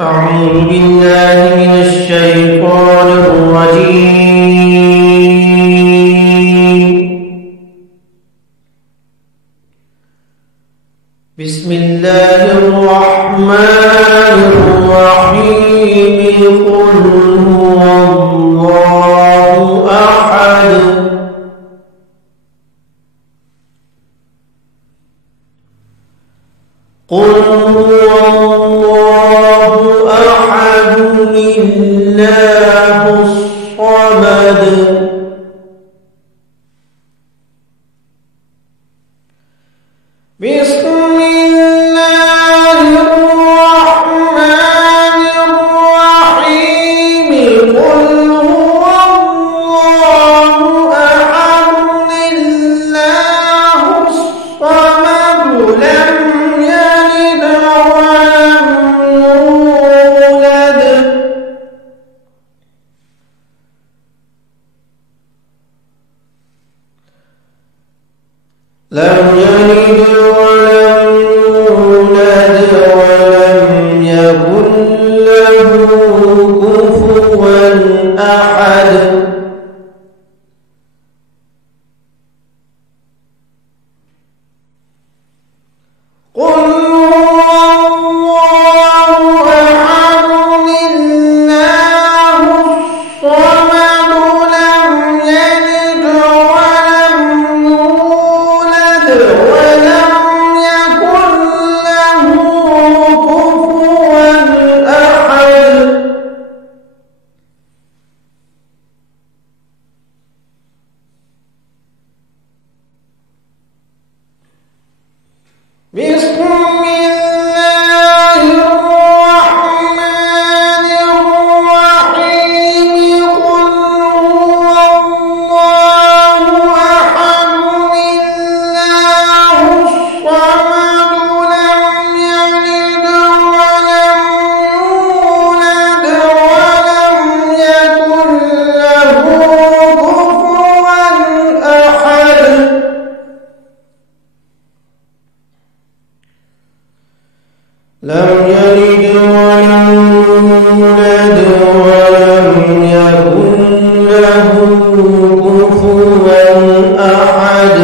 أعوذ بالله من الشيطان الرجيم. بسم الله الرحمن الرحيم. قل هو الله أحد قل هو الله أحد الله الصمد بسم الله الرحمن الرحيم. قل هو الله أحد الله الصمد لم يلد ولم يولد ولم يكن له كفوا أحد. قل هو الله أحد الله الصمد لم يلد ولم يولد ولم يكن له كفوا أحد. بسم الله الرحمن الرحيم. قل هو الله أحد الله الصمد لم يلد ولم يولد ولم يكن له كفوا أحد. لم يلد ولم يولد ولم يكن له كفوا أحد.